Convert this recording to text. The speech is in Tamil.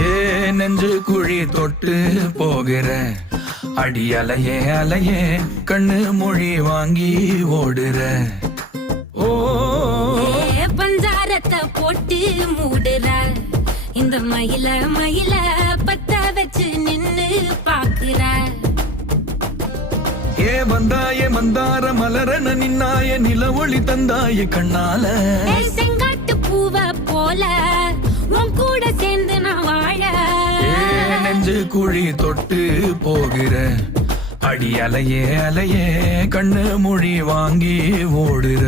ஏ நெஞ்சு குழி தொட்டு போகிற அடி அலையே அலையே கண்ணு மொழி வாங்கி ஓடுற. ஓ பஞ்சாரத்தை போட்டு மூடுற இந்த மயில மயில பத்த வச்சு நின்னு பாக்குற. ஏ வந்தாய மந்தார மலரன நின்னாய நில ஒளி தந்தாய கண்ணால. செங்காட்டு பூவ போல உன் கூட சேர்ந்து நான் வாழ. நெஞ்சு குழி தொட்டு போகிற அடி அலையே அலையே கண்ணு மொழி வாங்கி ஓடுற.